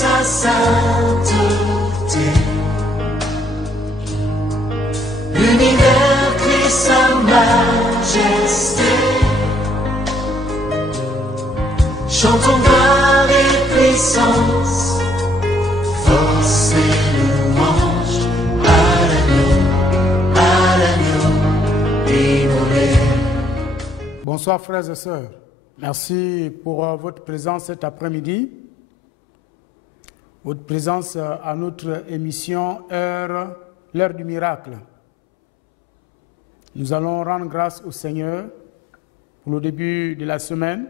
sa sainteté. L'univers crie sa majesté. Chantons gloire et puissance, force et louange à l'agneau immolé. Bonsoir frères et sœurs. Merci pour votre présence cet après-midi. Votre présence à notre émission L'heure du miracle. Nous allons rendre grâce au Seigneur pour le début de la semaine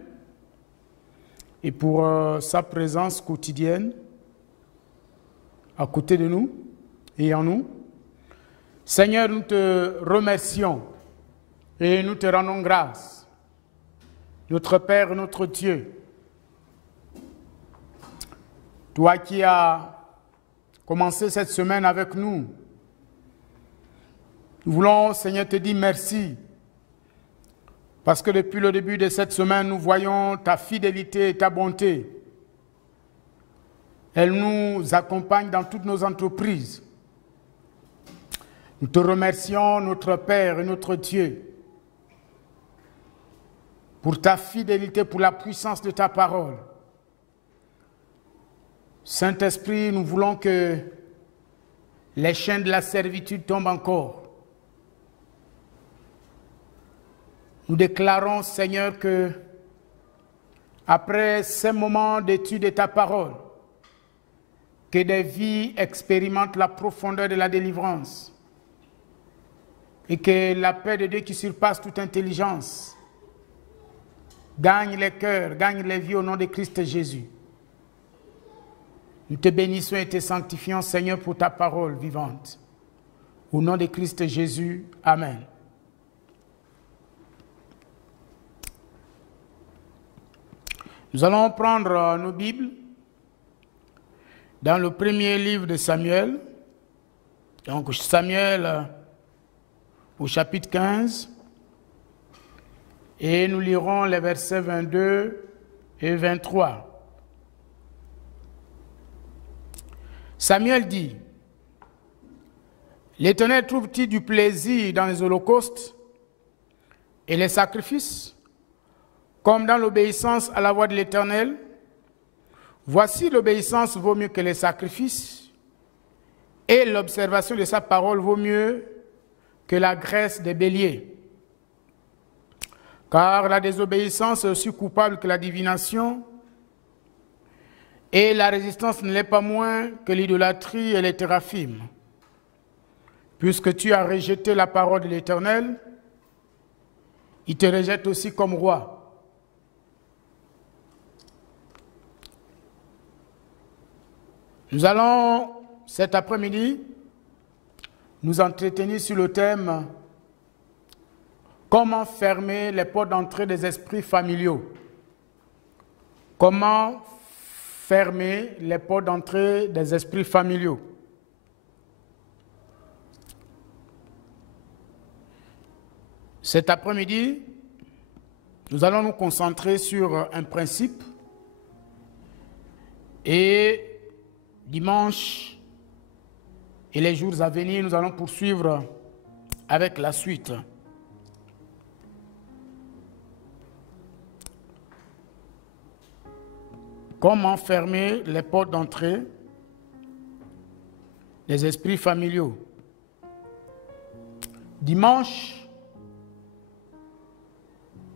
et pour sa présence quotidienne à côté de nous et en nous. Seigneur, nous te remercions et nous te rendons grâce. Notre Père, notre Dieu, toi qui as commencé cette semaine avec nous, nous voulons, Seigneur, te dire merci, parce que depuis le début de cette semaine, nous voyons ta fidélité et ta bonté. Elle nous accompagne dans toutes nos entreprises. Nous te remercions, notre Père et notre Dieu, pour ta fidélité, pour la puissance de ta parole. Saint-Esprit, nous voulons que les chaînes de la servitude tombent encore. Nous déclarons, Seigneur, que après ces moments d'étude de ta parole, que des vies expérimentent la profondeur de la délivrance et que la paix de Dieu qui surpasse toute intelligence gagne les cœurs, gagne les vies au nom de Christ Jésus. Nous te bénissons et te sanctifions, Seigneur, pour ta parole vivante. Au nom de Christ Jésus, Amen. Nous allons prendre nos Bibles dans le premier livre de Samuel. Donc Samuel au chapitre 15. Et nous lirons les versets 22 et 23. Samuel dit, « L'Éternel trouve-t-il du plaisir dans les holocaustes et les sacrifices, comme dans l'obéissance à la voix de l'Éternel? Voici l'obéissance vaut mieux que les sacrifices, et l'observation de sa parole vaut mieux que la graisse des béliers. Car la désobéissance est aussi coupable que la divination, et la résistance ne l'est pas moins que l'idolâtrie et les téraphimes. Puisque tu as rejeté la parole de l'Éternel, il te rejette aussi comme roi. Nous allons, cet après-midi, nous entretenir sur le thème « Comment fermer les portes d'entrée des esprits familiaux ?» Comment fermer les portes d'entrée des esprits familiaux? Cet après-midi, nous allons nous concentrer sur un principe et dimanche et les jours à venir, nous allons poursuivre avec la suite. Comment fermer les portes d'entrée des esprits familiaux? Dimanche,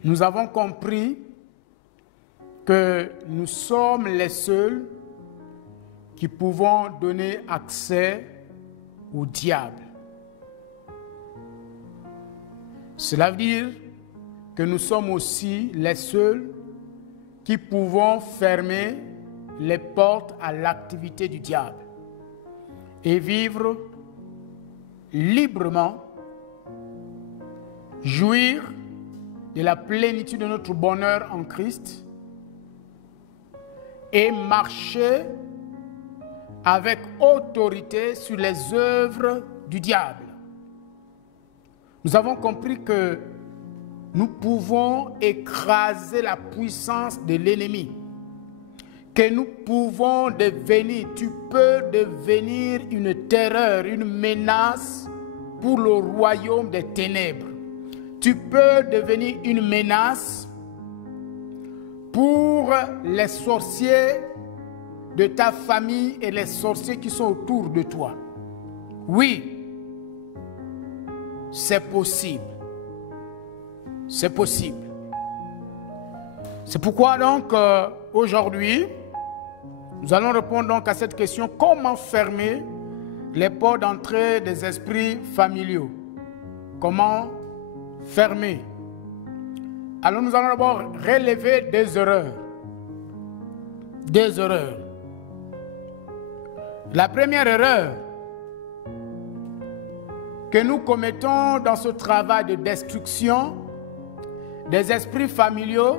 nous avons compris que nous sommes les seuls qui pouvons donner accès au diable. Cela veut dire que nous sommes aussi les seuls qui pouvons fermer les portes à l'activité du diable et vivre librement, jouir de la plénitude de notre bonheur en Christ et marcher avec autorité sur les œuvres du diable. Nous avons compris que nous pouvons écraser la puissance de l'ennemi que nous pouvons devenir. Tu peux devenir une terreur, une menace pour le royaume des ténèbres. Tu peux devenir une menace pour les sorciers de ta famille et les sorciers qui sont autour de toi. Oui, c'est possible. C'est possible. C'est pourquoi donc aujourd'hui, nous allons répondre donc à cette question: comment fermer les portes d'entrée des esprits familiaux? Comment fermer? Alors nous allons d'abord relever des erreurs. Des erreurs. La première erreur que nous commettons dans ce travail de destruction des esprits familiaux,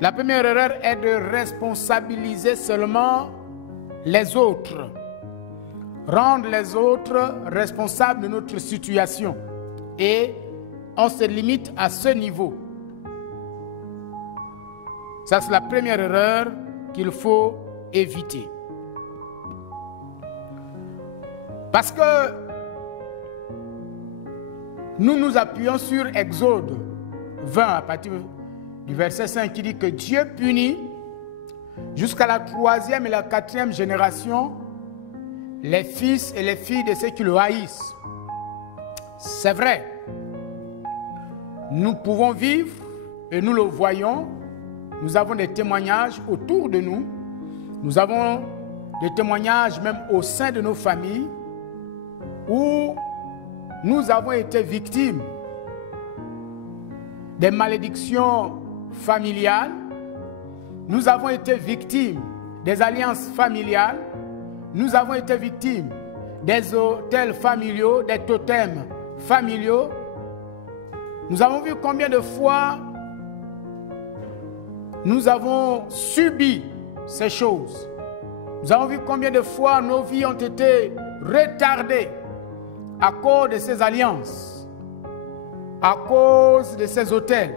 la première erreur est de responsabiliser seulement les autres. Rendre les autres responsables de notre situation. Et on se limite à ce niveau. Ça, c'est la première erreur qu'il faut éviter. Parce que nous nous appuyons sur Exode 20 à partir du verset 5 qui dit que Dieu punit jusqu'à la 3e et la 4e génération les fils et les filles de ceux qui le haïssent. C'est vrai. Nous pouvons vivre et nous le voyons. Nous avons des témoignages autour de nous. Nous avons des témoignages même au sein de nos familles où nous avons été victimes des malédictions familiales. Nous avons été victimes des alliances familiales. Nous avons été victimes des autels familiaux, des totems familiaux. Nous avons vu combien de fois nous avons subi ces choses. Nous avons vu combien de fois nos vies ont été retardées à cause de ces alliances, à cause de ces autels,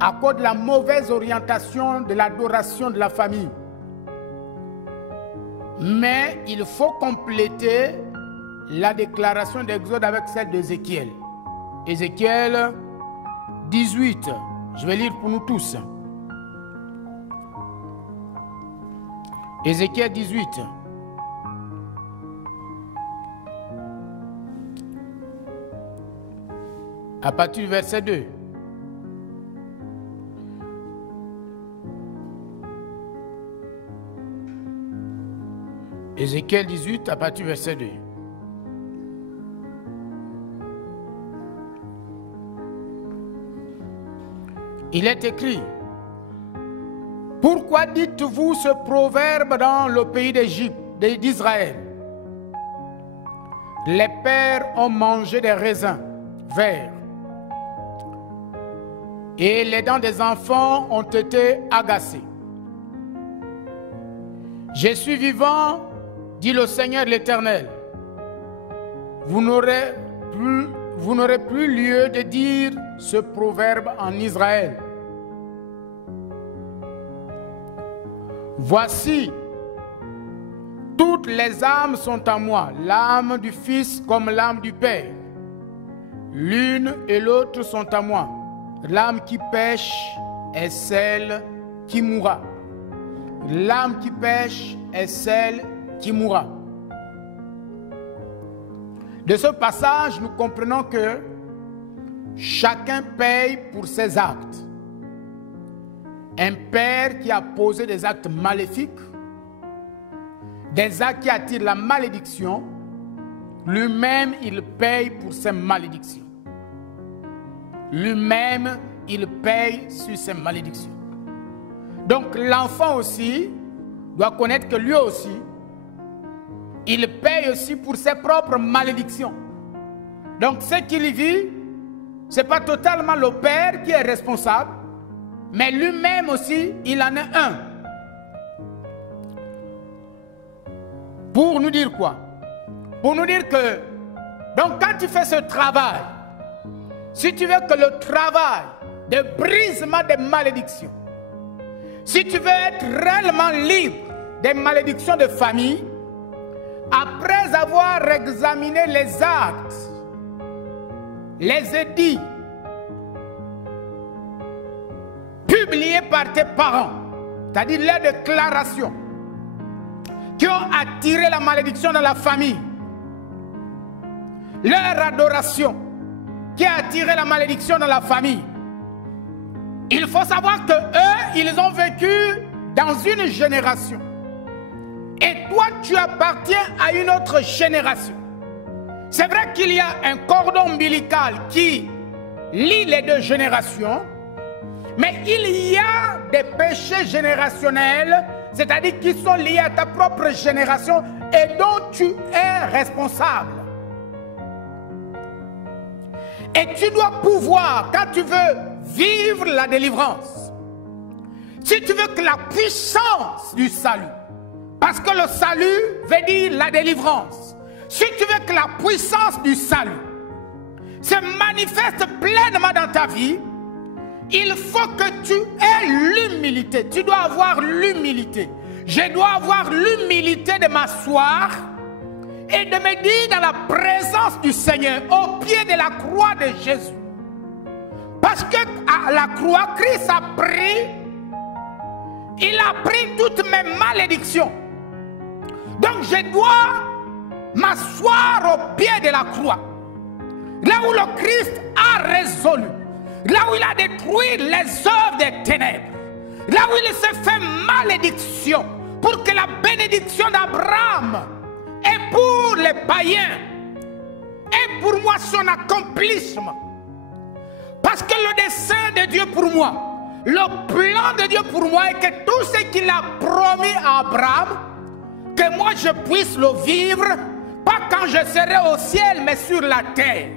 à cause de la mauvaise orientation de l'adoration de la famille. Mais il faut compléter la déclaration d'Exode avec celle d'Ézéchiel. Ézéchiel 18, je vais lire pour nous tous. Ézéchiel 18. À partir du verset 2. Ézéchiel 18, à partir du verset 2. Il est écrit: pourquoi dites-vous ce proverbe dans le pays d'Égypte, d'Israël? Les pères ont mangé des raisins verts et les dents des enfants ont été agacées. Je suis vivant, dit le Seigneur l'Éternel. Vous n'aurez plus lieu de dire ce proverbe en Israël. Voici, toutes les âmes sont à moi, l'âme du Fils comme l'âme du Père. L'une et l'autre sont à moi. L'âme qui pêche est celle qui mourra. L'âme qui pêche est celle qui mourra. De ce passage, nous comprenons que chacun paye pour ses actes. Un père qui a posé des actes maléfiques, des actes qui attirent la malédiction, lui-même, il paye pour ses malédictions. Lui-même, il paye sur ses malédictions. Donc l'enfant aussi doit connaître que lui aussi, il paye aussi pour ses propres malédictions. Donc ce qu'il vit, ce n'est pas totalement le père qui est responsable, mais lui-même aussi, il en est un. Pour nous dire quoi? Pour nous dire que, donc quand tu fais ce travail, si tu veux que le travail de brisement des malédictions, Si tu veux être réellement libre des malédictions de famille, après avoir examiné les actes, les édits publiés par tes parents, c'est-à-dire les déclarations qui ont attiré la malédiction dans la famille, leur adoration qui a attiré la malédiction dans la famille, il faut savoir que eux, ils ont vécu dans une génération. Et toi, tu appartiens à une autre génération. C'est vrai qu'il y a un cordon ombilical qui lie les deux générations, mais il y a des péchés générationnels, c'est-à-dire qui sont liés à ta propre génération et dont tu es responsable. Et tu dois pouvoir, quand tu veux vivre la délivrance, si tu veux que la puissance du salut, parce que le salut veut dire la délivrance, si tu veux que la puissance du salut se manifeste pleinement dans ta vie, il faut que tu aies l'humilité. Tu dois avoir l'humilité. Je dois avoir l'humilité de m'asseoir et de me dire dans la présence du Seigneur, au pied de la croix de Jésus. Parce que à la croix, Christ a pris, il a pris toutes mes malédictions. Donc je dois m'asseoir au pied de la croix. Là où le Christ a résolu. Là où il a détruit les œuvres des ténèbres. Là où il s'est fait malédiction. Pour que la bénédiction d'Abraham est pour les païens. Et pour moi son accomplissement. Parce que le dessein de Dieu pour moi, le plan de Dieu pour moi est que tout ce qu'il a promis à Abraham, que moi je puisse le vivre, pas quand je serai au ciel, mais sur la terre.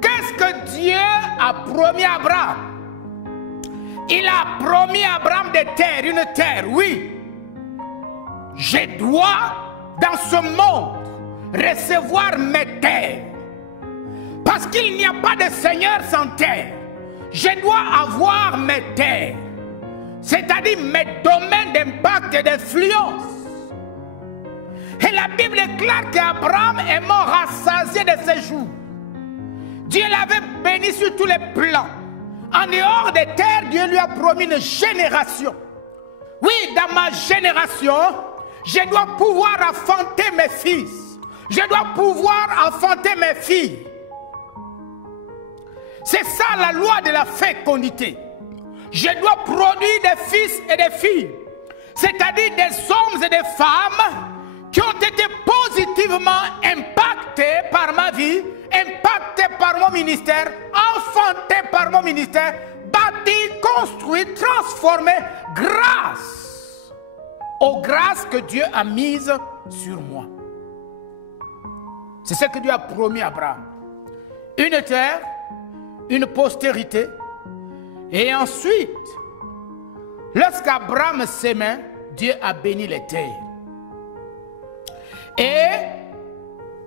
Qu'est-ce que Dieu a promis à Abraham? Il a promis à Abraham des terres, une terre, oui. Je dois, dans ce monde, recevoir mes terres. Parce qu'il n'y a pas de Seigneur sans terre. Je dois avoir mes terres. C'est-à-dire mes domaines d'impact et d'influence. Et la Bible est claire qu'Abraham est mort rassasié de ses jours. Dieu l'avait béni sur tous les plans. En dehors des terres, Dieu lui a promis une génération. Oui, dans ma génération, je dois pouvoir enfanter mes fils. Je dois pouvoir enfanter mes filles. C'est ça la loi de la fécondité. Je dois produire des fils et des filles. C'est-à-dire des hommes et des femmes qui ont été positivement impactés par ma vie, impactés par mon ministère, enfantés par mon ministère, bâtis, construits, transformés grâce aux grâces que Dieu a mises sur moi. C'est ce que Dieu a promis à Abraham. Une terre, une postérité, et ensuite, lorsqu'Abraham s'aimait, Dieu a béni les terres. Et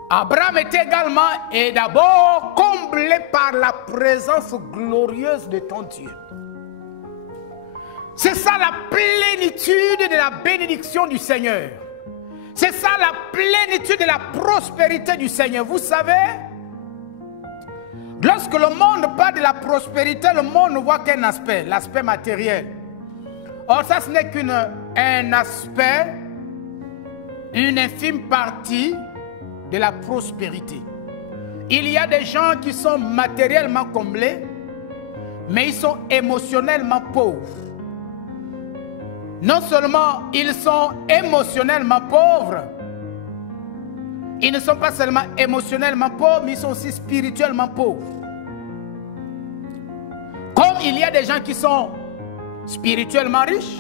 Abraham est également et d'abord comblé par la présence glorieuse de ton Dieu. C'est ça la plénitude de la bénédiction du Seigneur. C'est ça la plénitude de la prospérité du Seigneur. Vous savez, lorsque le monde parle de la prospérité, le monde ne voit qu'un aspect, l'aspect matériel. Or ça, ce n'est qu'un aspect, une infime partie de la prospérité. Il y a des gens qui sont matériellement comblés, mais ils sont émotionnellement pauvres. Non seulement ils sont émotionnellement pauvres, ils ne sont pas seulement émotionnellement pauvres, mais ils sont aussi spirituellement pauvres. Comme il y a des gens qui sont spirituellement riches,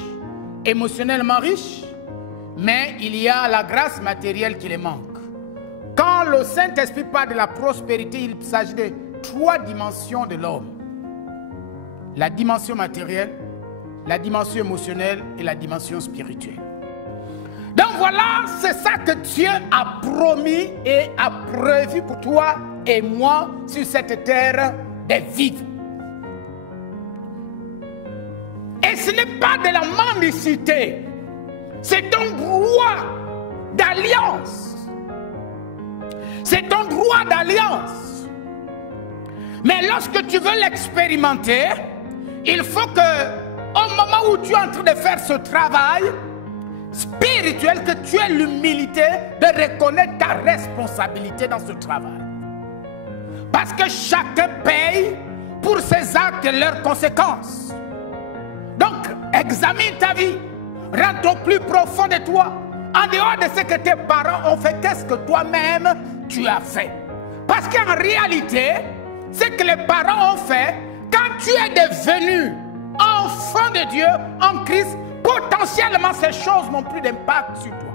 émotionnellement riches, mais il y a la grâce matérielle qui les manque. Quand le Saint-Esprit parle de la prospérité, il s'agit de 3 dimensions de l'homme. La dimension matérielle, la dimension émotionnelle et la dimension spirituelle. Donc voilà, c'est ça que Dieu a promis et a prévu pour toi et moi sur cette terre de vivre. Et ce n'est pas de la mendicité. C'est ton droit d'alliance. C'est ton droit d'alliance. Mais lorsque tu veux l'expérimenter, il faut que, au moment où tu es en train de faire ce travail spirituel, que tu aies l'humilité de reconnaître ta responsabilité dans ce travail. Parce que chacun paye pour ses actes et leurs conséquences. Donc, examine ta vie. Rentre au plus profond de toi. En dehors de ce que tes parents ont fait, qu'est-ce que toi-même tu as fait? Parce qu'en réalité, ce que les parents ont fait, quand tu es devenu enfant de Dieu en Christ, potentiellement ces choses n'ont plus d'impact sur toi.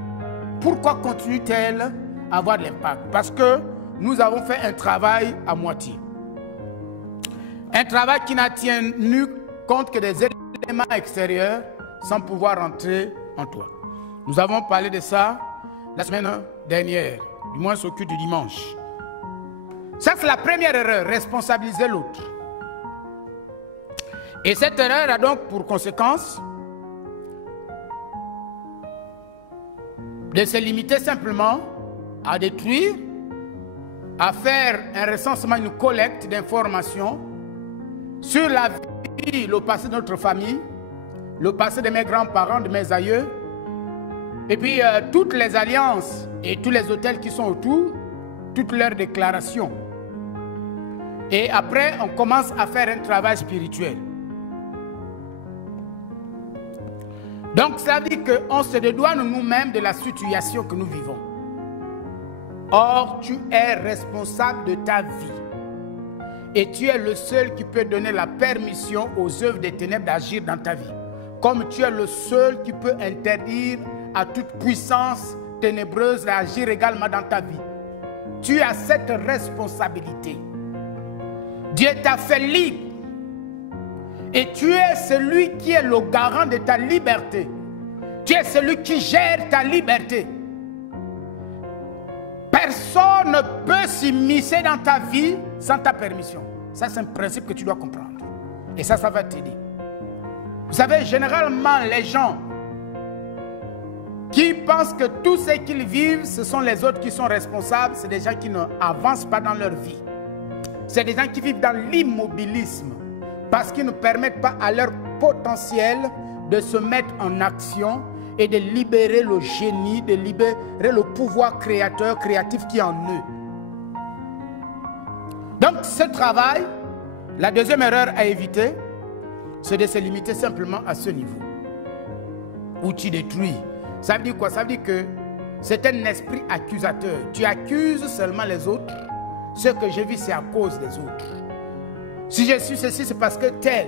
Pourquoi continuent-elles à avoir de l'impact? Parce que nous avons fait un travail à moitié. Un travail qui n'a tenu compte que des éléments extérieurs sans pouvoir entrer en toi. Nous avons parlé de ça la semaine dernière, du moins ce culte du dimanche. Ça, c'est la première erreur, responsabiliser l'autre. Et cette erreur a donc pour conséquence de se limiter simplement à détruire, à faire un recensement, une collecte d'informations sur la vie, le passé de notre famille, le passé de mes grands-parents, de mes aïeux, et puis toutes les alliances et tous les hôtels qui sont autour, toutes leurs déclarations. Et après, on commence à faire un travail spirituel. Donc, ça veut dire qu'on se dédouane nous-mêmes de la situation que nous vivons. Or, tu es responsable de ta vie. Et tu es le seul qui peut donner la permission aux œuvres des ténèbres d'agir dans ta vie. Comme tu es le seul qui peut interdire à toute puissance ténébreuse d'agir également dans ta vie. Tu as cette responsabilité. Dieu t'a fait libre. Et tu es celui qui est le garant de ta liberté. Tu es celui qui gère ta liberté. Personne ne peut s'immiscer dans ta vie sans ta permission. Ça, c'est un principe que tu dois comprendre. Et ça va t'aider. Vous savez, généralement, les gens qui pensent que tout ce qu'ils vivent, ce sont les autres qui sont responsables, c'est des gens qui n'avancent pas dans leur vie. C'est des gens qui vivent dans l'immobilisme parce qu'ils ne permettent pas à leur potentiel de se mettre en action et de libérer le génie, de libérer le pouvoir créateur, créatif qui est en eux. Donc ce travail, la deuxième erreur à éviter, c'est de se limiter simplement à ce niveau où tu détruis. Ça veut dire quoi? Ça veut dire que c'est un esprit accusateur. Tu accuses seulement les autres. Ce que je vis, c'est à cause des autres. Si je suis ceci, c'est parce que tel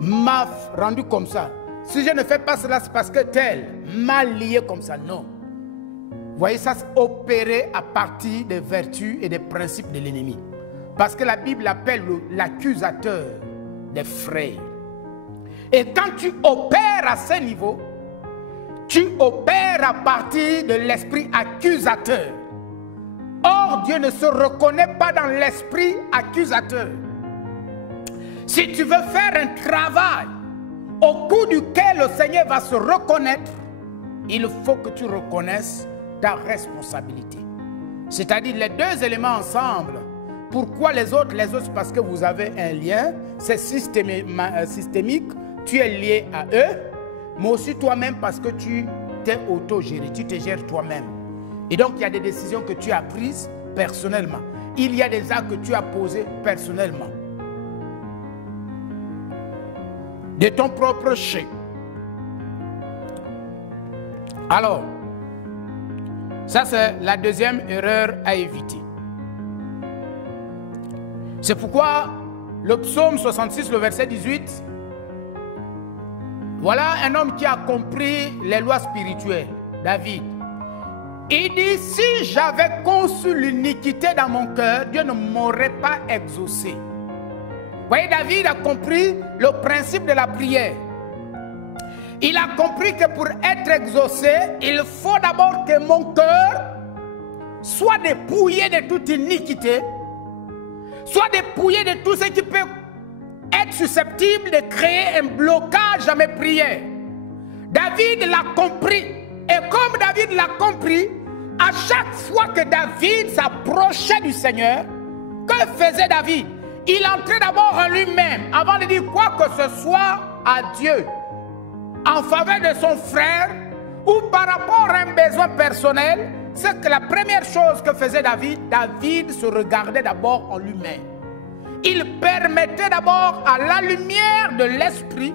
m'a rendu comme ça. Si je ne fais pas cela, c'est parce que tel m'a lié comme ça. Non. Vous voyez, ça, c'est opérer à partir des vertus et des principes de l'ennemi. Parce que la Bible appelle l'accusateur des frères. Et quand tu opères à ce niveau, tu opères à partir de l'esprit accusateur. Or, Dieu ne se reconnaît pas dans l'esprit accusateur. Si tu veux faire un travail au cours duquel le Seigneur va se reconnaître, il faut que tu reconnaisses ta responsabilité. C'est-à-dire les deux éléments ensemble. Pourquoi les autres? Les autres, parce que vous avez un lien, c'est systémique, tu es lié à eux, mais aussi toi-même parce que tu t'es autogéré, tu te gères toi-même. Et donc, il y a des décisions que tu as prises personnellement. Il y a des actes que tu as posés personnellement. De ton propre chef. Alors, ça c'est la deuxième erreur à éviter. C'est pourquoi le psaume 66, le verset 18, voilà un homme qui a compris les lois spirituelles, David. Il dit, si j'avais conçu l'iniquité dans mon cœur, Dieu ne m'aurait pas exaucé. Vous voyez, David a compris le principe de la prière. Il a compris que pour être exaucé, il faut d'abord que mon cœur soit dépouillé de toute iniquité, soit dépouillé de tout ce qui peut être être susceptible de créer un blocage à mes prières. David l'a compris. Et comme David l'a compris, à chaque fois que David s'approchait du Seigneur, que faisait David? Il entrait d'abord en lui-même, avant de dire quoi que ce soit à Dieu, en faveur de son frère, ou par rapport à un besoin personnel. C'est que la première chose que faisait David, David se regardait d'abord en lui-même. Il permettait d'abord à la lumière de l'Esprit,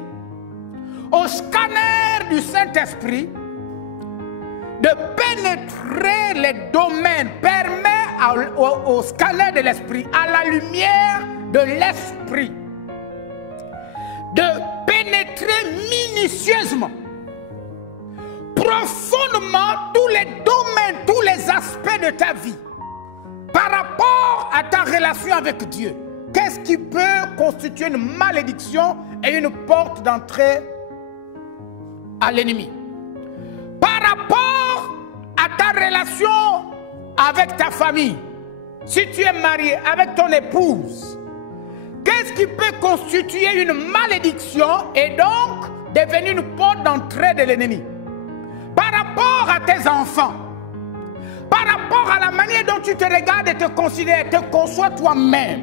au scanner du Saint-Esprit, de pénétrer les domaines, permet au scanner de l'Esprit, à la lumière de l'Esprit, de pénétrer minutieusement, profondément tous les domaines, tous les aspects de ta vie par rapport à ta relation avec Dieu. Qu'est-ce qui peut constituer une malédiction et une porte d'entrée à l'ennemi? Par rapport à ta relation avec ta famille, si tu es marié avec ton épouse, qu'est-ce qui peut constituer une malédiction et donc devenir une porte d'entrée de l'ennemi? Par rapport à tes enfants, par rapport à la manière dont tu te regardes et te considères, te conçois toi-même,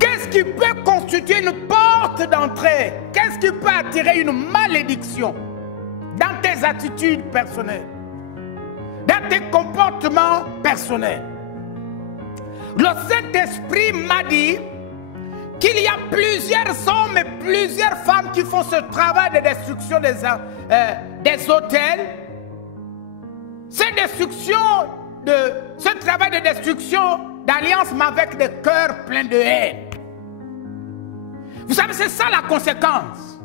qu'est-ce qui peut constituer une porte d'entrée? Qu'est-ce qui peut attirer une malédiction dans tes attitudes personnelles, dans tes comportements personnels? Le Saint-Esprit m'a dit qu'il y a plusieurs hommes et plusieurs femmes qui font ce travail de destruction des hôtels. Ce travail de destruction d'alliance, mais avec des cœurs pleins de haine. Vous savez, c'est ça la conséquence.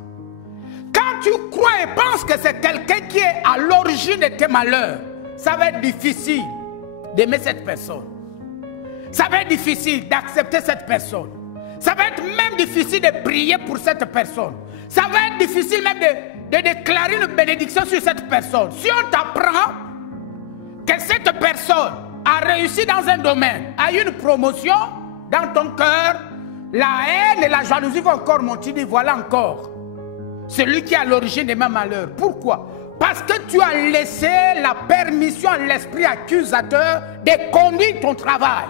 Quand tu crois et penses que c'est quelqu'un qui est à l'origine de tes malheurs, ça va être difficile d'aimer cette personne. Ça va être difficile d'accepter cette personne. Ça va être même difficile de prier pour cette personne. Ça va être difficile même de déclarer une bénédiction sur cette personne. Si on t'apprend que cette personne a réussi dans un domaine, a eu une promotion dans ton cœur, la haine et la jalousie vont encore monter. Tu dis, voilà encore celui qui est à l'origine de mes malheurs. Pourquoi? Parce que tu as laissé la permission à l'esprit accusateur de conduire ton travail.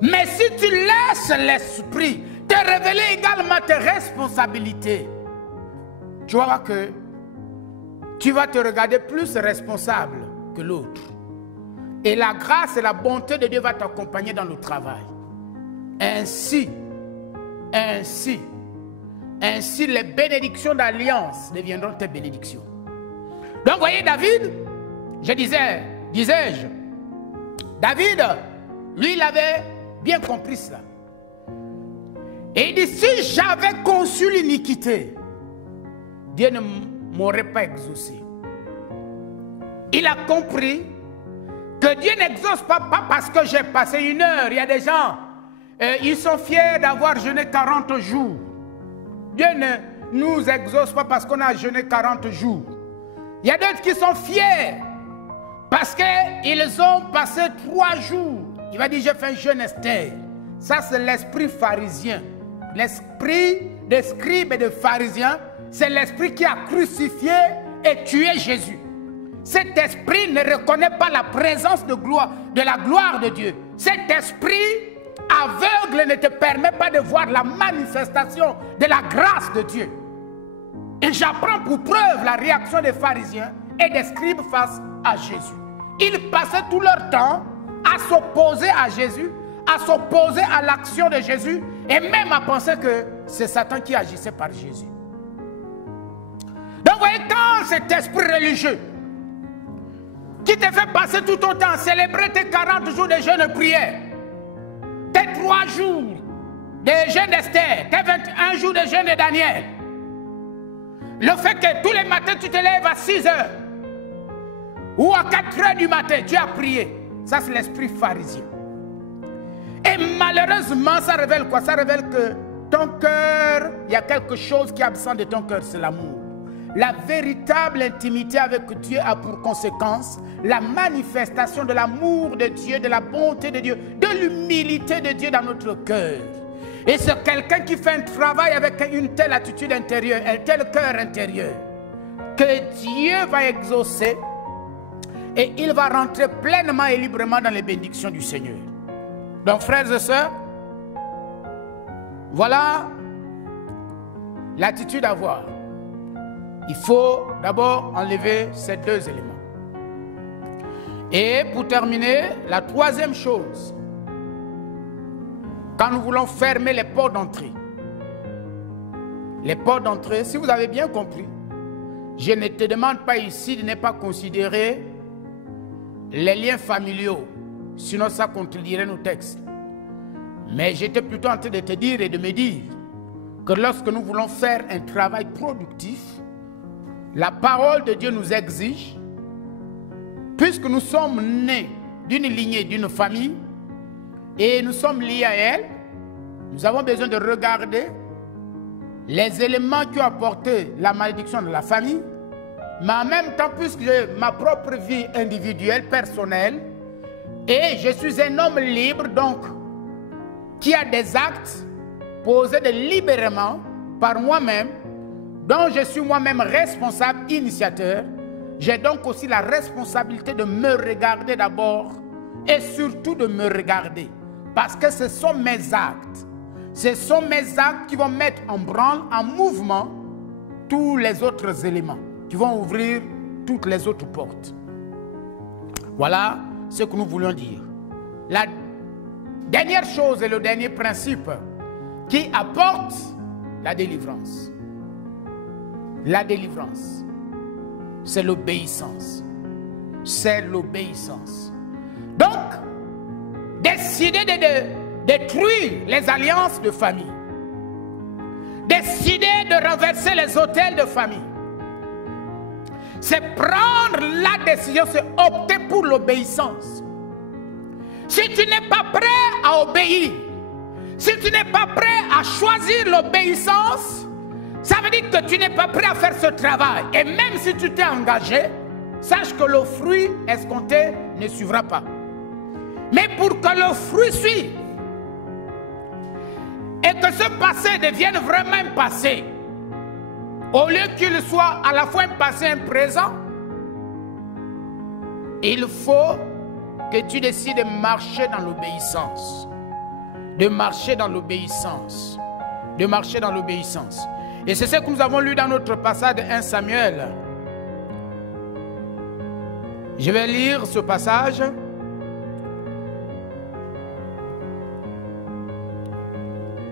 Mais si tu laisses l'esprit te révéler également tes responsabilités, tu vois que tu vas te regarder plus responsable que l'autre. Et la grâce et la bonté de Dieu va t'accompagner dans le travail. Ainsi, les bénédictions d'alliance deviendront tes bénédictions. Donc, voyez, David, disais-je, David, lui, il avait bien compris cela. Et il dit, si j'avais conçu l'iniquité, Dieu ne m'aurait pas exaucé. Il a compris que Dieu n'exauce pas parce que j'ai passé une heure. Il y a des gens, ils sont fiers d'avoir jeûné 40 jours. Dieu ne nous exauce pas parce qu'on a jeûné 40 jours. Il y a d'autres qui sont fiers parce qu'ils ont passé 3 jours. Il va dire, j'ai fait un jeûne Esther. Ça, c'est l'esprit pharisien. L'esprit des scribes et des pharisiens, c'est l'esprit qui a crucifié et tué Jésus. Cet esprit ne reconnaît pas la présence de la gloire de Dieu. Cet esprit aveugle ne te permet pas de voir la manifestation de la grâce de Dieu. Et j'apprends pour preuve la réaction des pharisiens et des scribes face à Jésus. Ils passaient tout leur temps à s'opposer à Jésus, à s'opposer à l'action de Jésus et même à penser que c'est Satan qui agissait par Jésus. Donc, vous voyez, quand cet esprit religieux qui te fait passer tout ton temps à célébrer tes 40 jours de jeûne et prière, tes 3 jours de jeûne d'Esther, tes 21 jours de jeûne de Daniel, le fait que tous les matins tu te lèves à 6 heures ou à 4 heures du matin, tu as prié, ça c'est l'esprit pharisien. Et malheureusement, ça révèle quoi? Ça révèle que ton cœur, il y a quelque chose qui est absent de ton cœur, c'est l'amour. La véritable intimité avec Dieu a pour conséquence la manifestation de l'amour de Dieu, de la bonté de Dieu, de l'humilité de Dieu dans notre cœur. Et c'est quelqu'un qui fait un travail avec une telle attitude intérieure, un tel cœur intérieur, que Dieu va exaucer et il va rentrer pleinement et librement dans les bénédictions du Seigneur. Donc, frères et sœurs, voilà l'attitude à avoir. Il faut d'abord enlever ces deux éléments. Et pour terminer, la troisième chose, quand nous voulons fermer les portes d'entrée. Les portes d'entrée, si vous avez bien compris, je ne te demande pas ici de ne pas considérer les liens familiaux, sinon ça contredirait nos textes. Mais j'étais plutôt en train de te dire et de me dire que lorsque nous voulons faire un travail productif, la parole de Dieu nous exige, puisque nous sommes nés d'une lignée, d'une famille, et nous sommes liés à elle, nous avons besoin de regarder les éléments qui ont apporté la malédiction de la famille, mais en même temps, puisque j'ai ma propre vie individuelle, personnelle, et je suis un homme libre, donc, qui a des actes posés délibérément par moi-même, dont je suis moi-même responsable, initiateur, j'ai donc aussi la responsabilité de me regarder d'abord et surtout de me regarder. Parce que ce sont mes actes. Ce sont mes actes qui vont mettre en branle, en mouvement, tous les autres éléments, qui vont ouvrir toutes les autres portes. Voilà ce que nous voulions dire. La dernière chose et le dernier principe qui apporte la délivrance. La délivrance, c'est l'obéissance. C'est l'obéissance. Donc, décider de détruire les alliances de famille. Décider de renverser les autels de famille. C'est prendre la décision, c'est opter pour l'obéissance. Si tu n'es pas prêt à obéir, si tu n'es pas prêt à choisir l'obéissance, ça veut dire que tu n'es pas prêt à faire ce travail. Et même si tu t'es engagé, sache que le fruit escompté ne suivra pas. Mais pour que le fruit suive et que ce passé devienne vraiment un passé, au lieu qu'il soit à la fois un passé et un présent, il faut que tu décides de marcher dans l'obéissance. De marcher dans l'obéissance. De marcher dans l'obéissance. Et c'est ce que nous avons lu dans notre passage de 1 Samuel. Je vais lire ce passage.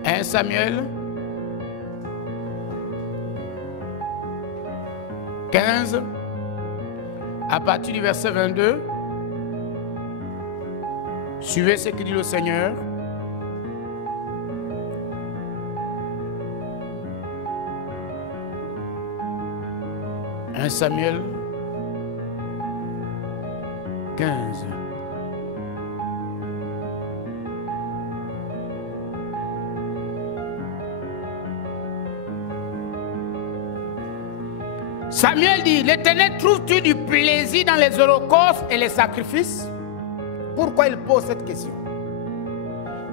« 1 Samuel 15, à partir du verset 22. Suivez ce que dit le Seigneur. « 1 Samuel 15. Samuel dit, l'Éternel trouve-tu du plaisir dans les holocaustes et les sacrifices? Pourquoi il pose cette question?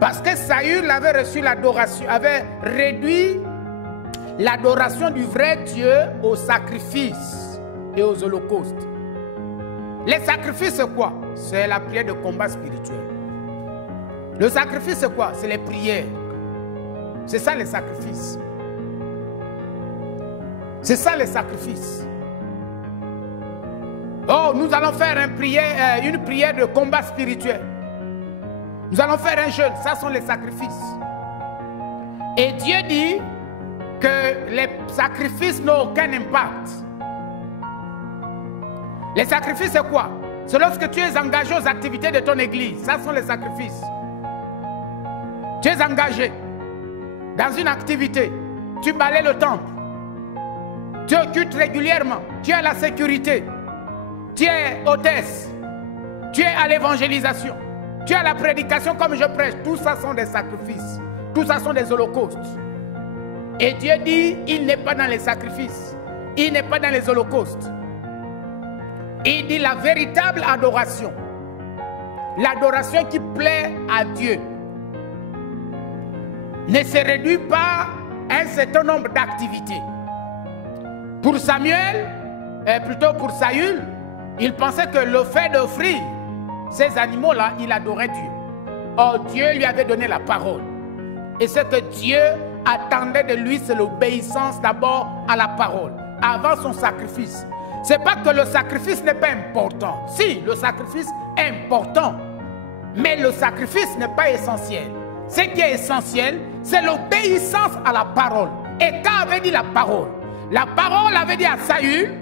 Parce que Saül avait reçu l'adoration, avait réduit l'adoration du vrai Dieu aux sacrifices et aux holocaustes. Les sacrifices, c'est quoi? C'est la prière de combat spirituel. Le sacrifice, c'est quoi? C'est les prières. C'est ça les sacrifices. C'est ça les sacrifices. Oh, nous allons faire une prière de combat spirituel. Nous allons faire un jeûne. Ça sont les sacrifices. Et Dieu dit que les sacrifices n'ont aucun impact. Les sacrifices, c'est quoi? C'est lorsque tu es engagé aux activités de ton église. Ça sont les sacrifices. Tu es engagé dans une activité. Tu balaies le temple. Tu occultes régulièrement. Tu es à la sécurité. Tu es hôtesse. Tu es à l'évangélisation. Tu es à la prédication comme je prêche. Tout ça sont des sacrifices. Tout ça sont des holocaustes. Et Dieu dit, il n'est pas dans les sacrifices. Il n'est pas dans les holocaustes. Il dit la véritable adoration. L'adoration qui plaît à Dieu. ne se réduit pas à un certain nombre d'activités. Pour Samuel, plutôt pour Saül, il pensait que le fait d'offrir ces animaux-là, il adorait Dieu. Or, Dieu lui avait donné la parole. Et ce que Dieu attendait de lui, c'est l'obéissance d'abord à la parole, avant son sacrifice. Ce n'est pas que le sacrifice n'est pas important. Si, le sacrifice est important, mais le sacrifice n'est pas essentiel. Ce qui est essentiel, c'est l'obéissance à la parole. Et qu'avait dit la parole? La parole avait dit à Saül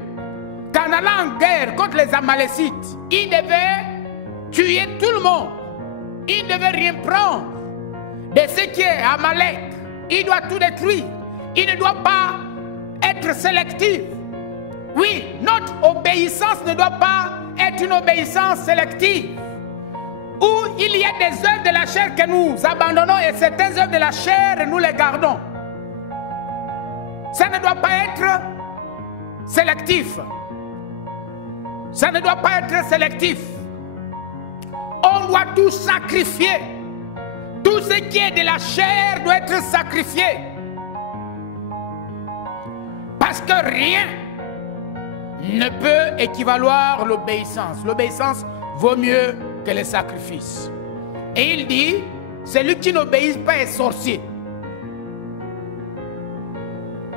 qu'en allant en guerre contre les Amalécites, il devait tuer tout le monde. Il ne devait rien prendre de ce qui est Amalek. Il doit tout détruire. Il ne doit pas être sélectif. Oui, notre obéissance ne doit pas être une obéissance sélective, où il y a des œuvres de la chair que nous abandonnons et certaines œuvres de la chair, nous les gardons. Ça ne doit pas être sélectif. Ça ne doit pas être sélectif. On doit tout sacrifier. Tout ce qui est de la chair doit être sacrifié. Parce que rien ne peut équivaloir l'obéissance. L'obéissance vaut mieux que les sacrifices. Et il dit, celui qui n'obéit pas est sorcier.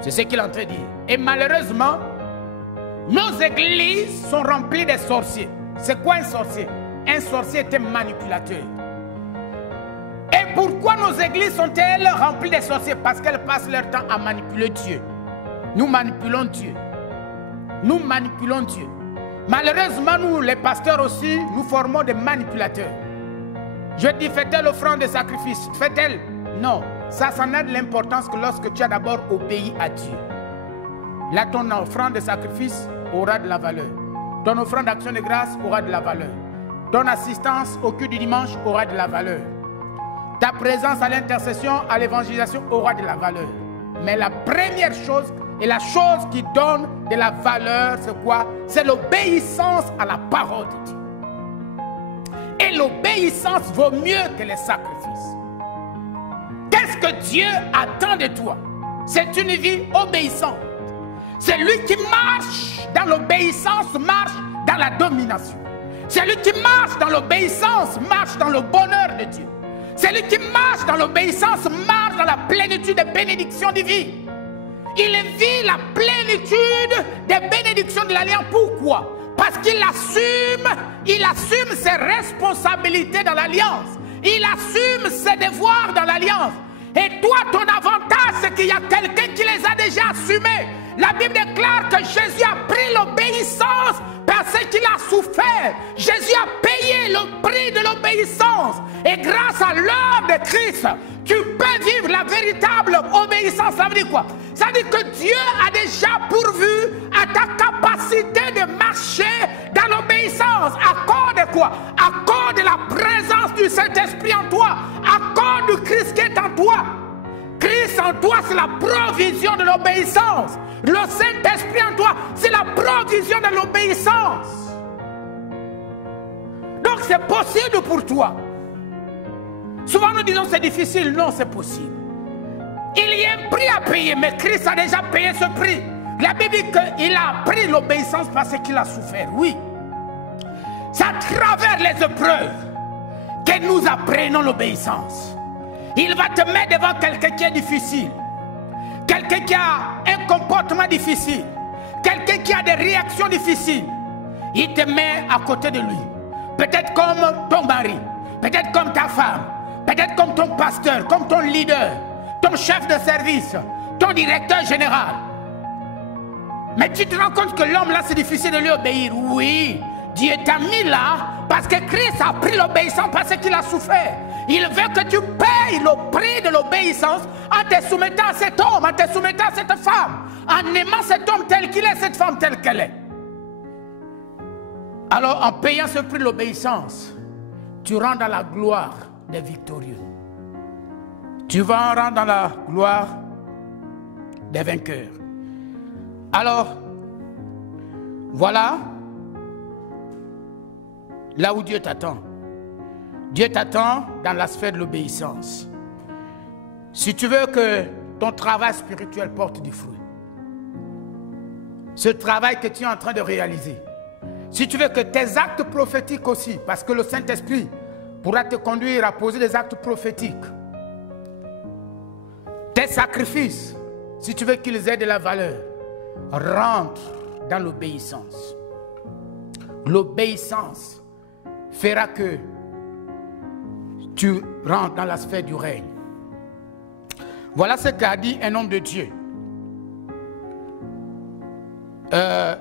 C'est ce qu'il est en train de dire. Et malheureusement, nos églises sont remplies de sorciers. C'est quoi un sorcier? Un sorcier est un manipulateur. Et pourquoi nos églises sont-elles remplies de sorciers? Parce qu'elles passent leur temps à manipuler Dieu. Nous manipulons Dieu. Nous manipulons Dieu. Malheureusement, nous, les pasteurs aussi, nous formons des manipulateurs. Je dis, fait-elle offrande de sacrifice? Fait-elle? Non. Ça n'a de l'importance que lorsque tu as d'abord obéi à Dieu. Là, ton offrande de sacrifice aura de la valeur. Ton offrande d'action de grâce aura de la valeur. Ton assistance au culte du dimanche aura de la valeur. Ta présence à l'intercession, à l'évangélisation aura de la valeur. Mais la première chose et la chose qui donne de la valeur, c'est quoi? C'est l'obéissance à la parole de Dieu. Et l'obéissance vaut mieux que les sacrifices. Qu'est-ce que Dieu attend de toi? C'est une vie obéissante. Celui qui marche dans l'obéissance marche dans la domination. Celui qui marche dans l'obéissance marche dans le bonheur de Dieu. Celui qui marche dans l'obéissance marche dans la plénitude des bénédictions divines. Il vit la plénitude des bénédictions de l'Alliance. Pourquoi? Parce qu'il assume ses responsabilités dans l'Alliance. Il assume ses devoirs dans l'Alliance. Et toi, ton avantage, c'est qu'il y a quelqu'un qui les a déjà assumés. La Bible déclare que Jésus a pris l'obéissance parce qu'il a souffert. Jésus a payé le prix de l'obéissance. Et grâce à l'œuvre de Christ, tu peux vivre la véritable obéissance. Ça veut dire quoi? Ça veut dire que Dieu a déjà pourvu à ta capacité de marcher dans l'obéissance. À cause de quoi? À cause de la présence du Saint-Esprit en toi. À cause du Christ qui est en toi. Christ en toi, c'est la provision de l'obéissance. Le Saint-Esprit en toi, c'est la provision de l'obéissance. Donc c'est possible pour toi. Souvent nous disons c'est difficile. Non, c'est possible. Il y a un prix à payer, mais Christ a déjà payé ce prix. La Bible dit qu'il a pris l'obéissance parce qu'il a souffert. Oui. C'est à travers les épreuves que nous apprenons l'obéissance. Il va te mettre devant quelqu'un qui est difficile. Quelqu'un qui a un comportement difficile. Quelqu'un qui a des réactions difficiles. Il te met à côté de lui. Peut-être comme ton mari. Peut-être comme ta femme. Peut-être comme ton pasteur. Comme ton leader. Ton chef de service. Ton directeur général. Mais tu te rends compte que l'homme là c'est difficile de lui obéir. Oui. Dieu t'a mis là parce que Christ a pris l'obéissance parce qu'il a souffert. Il veut que tu payes le prix de l'obéissance en te soumettant à cet homme, en te soumettant à cette femme, en aimant cet homme tel qu'il est, cette femme telle qu'elle est. Alors en payant ce prix de l'obéissance, tu rentres dans la gloire des victorieux. Tu vas rentrer dans la gloire des vainqueurs. Alors, voilà là où Dieu t'attend. Dieu t'attend dans la sphère de l'obéissance. Si tu veux que ton travail spirituel porte du fruit, ce travail que tu es en train de réaliser, si tu veux que tes actes prophétiques aussi, parce que le Saint-Esprit pourra te conduire à poser des actes prophétiques, tes sacrifices, si tu veux qu'ils aient de la valeur, rentre dans l'obéissance. L'obéissance fera que tu rentres dans la sphère du règne. Voilà ce qu'a dit un homme de Dieu.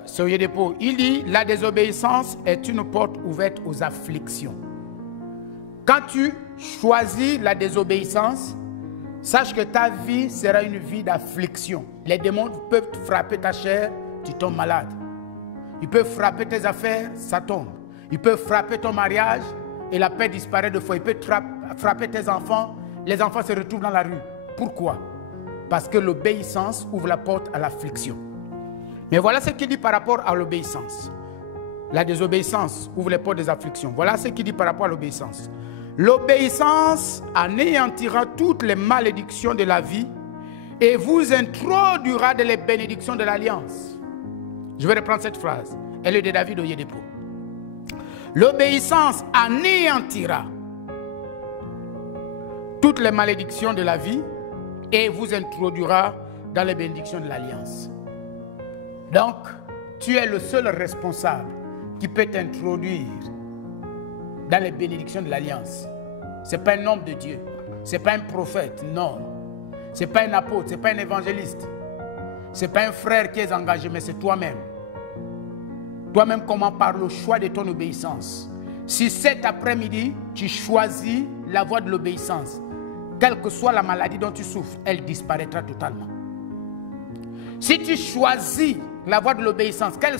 Sur Oyedepo, il dit, la désobéissance est une porte ouverte aux afflictions. Quand tu choisis la désobéissance, sache que ta vie sera une vie d'affliction. Les démons peuvent frapper ta chair, tu tombes malade. Ils peuvent frapper tes affaires, ça tombe. Ils peuvent frapper ton mariage et la paix disparaît de fois. Ils peuvent frapper tes enfants, les enfants se retrouvent dans la rue. Pourquoi? Parce que l'obéissance ouvre la porte à l'affliction. Mais voilà ce qu'il dit par rapport à l'obéissance. La désobéissance ouvre les portes des afflictions. Voilà ce qu'il dit par rapport à l'obéissance. L'obéissance anéantira toutes les malédictions de la vie et vous introduira dans les bénédictions de l'alliance. Je vais reprendre cette phrase. Elle est de David Oyedepo. L'obéissance anéantira toutes les malédictions de la vie et vous introduira dans les bénédictions de l'alliance. Donc, tu es le seul responsable qui peut t'introduire dans les bénédictions de l'alliance. Ce n'est pas un homme de Dieu, ce n'est pas un prophète, non. Ce n'est pas un apôtre, ce n'est pas un évangéliste. Ce n'est pas un frère qui est engagé, mais c'est toi-même. Toi-même, comment par le choix de ton obéissance. Si cet après-midi, tu choisis la voie de l'obéissance, quelle que soit la maladie dont tu souffres, elle disparaîtra totalement. Si tu choisis la voie de l'obéissance, quelles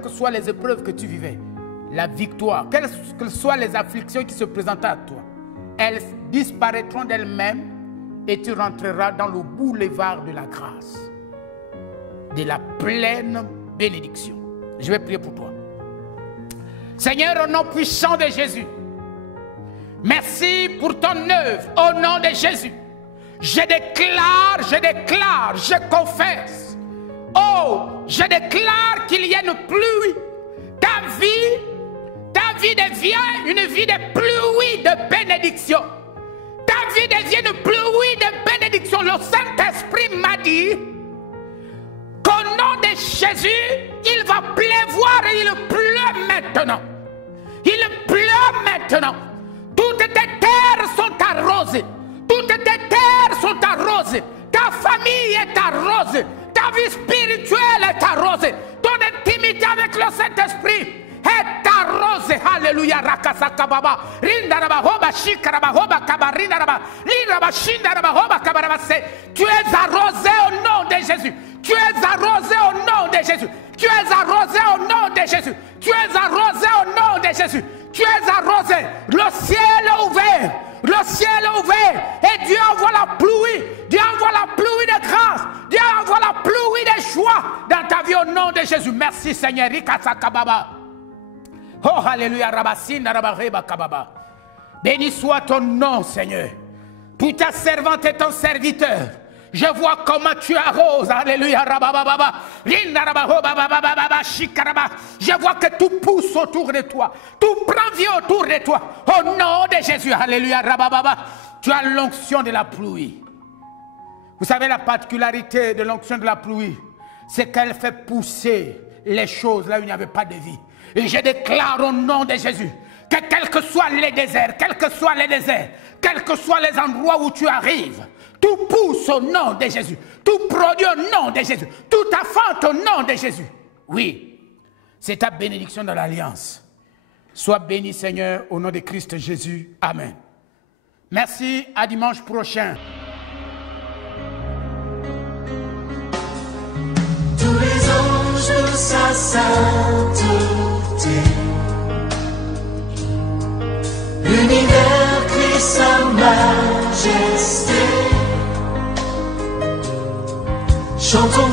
que soient les épreuves que tu vivais, la victoire, quelles que soient les afflictions qui se présentaient à toi, elles disparaîtront d'elles-mêmes et tu rentreras dans le boulevard de la grâce, de la pleine bénédiction. Je vais prier pour toi. Seigneur, au nom puissant de Jésus, merci pour ton œuvre, au nom de Jésus. Je déclare, je confesse. Oh, je déclare qu'il y a une pluie. Ta vie devient une vie de pluie de bénédiction. Ta vie devient une pluie de bénédiction. Le Saint-Esprit m'a dit qu'au nom de Jésus, il va pleuvoir et il pleut maintenant. Il pleut maintenant. Toutes tes terres sont arrosées. Toutes tes terres sont arrosées. Ta famille est arrosée. Ta vie spirituelle est arrosée. Ton intimité avec le Saint-Esprit est arrosée. Alléluia. Rakasakababa. Rindaraba hoba shikaraba hoba kabarindaraba. Liraba shindaraba hoba kabaraba. Tu es arrosé au nom de Jésus. Tu es arrosé au nom de Jésus. Tu es arrosé au nom de Jésus. Tu es arrosé au nom de Jésus. Tu es arrosé. Le ciel est ouvert. Le ciel est ouvert. Et Dieu envoie la pluie. Dieu envoie la pluie de grâce. Dieu envoie la pluie de joie dans ta vie au nom de Jésus. Merci Seigneur. Oh alléluia. Béni soit ton nom Seigneur. Pour ta servante et ton serviteur. Je vois comment tu arroses. Alléluia. Je vois que tout pousse autour de toi. Tout prend vie autour de toi. Au nom de Jésus. Alléluia. Tu as l'onction de la pluie. Vous savez la particularité de l'onction de la pluie, c'est qu'elle fait pousser les choses là où il n'y avait pas de vie. Et je déclare au nom de Jésus que quels que soient les déserts, quels que soient les déserts, quels que soient les endroits où tu arrives, tout pousse au nom de Jésus. Tout produit au nom de Jésus. Tout affante au nom de Jésus. Oui, c'est ta bénédiction dans l'alliance. Sois béni Seigneur au nom de Christ Jésus. Amen. Merci, à dimanche prochain. Tous les anges de sa sainteté, l'univers crie sa majesté. Chantons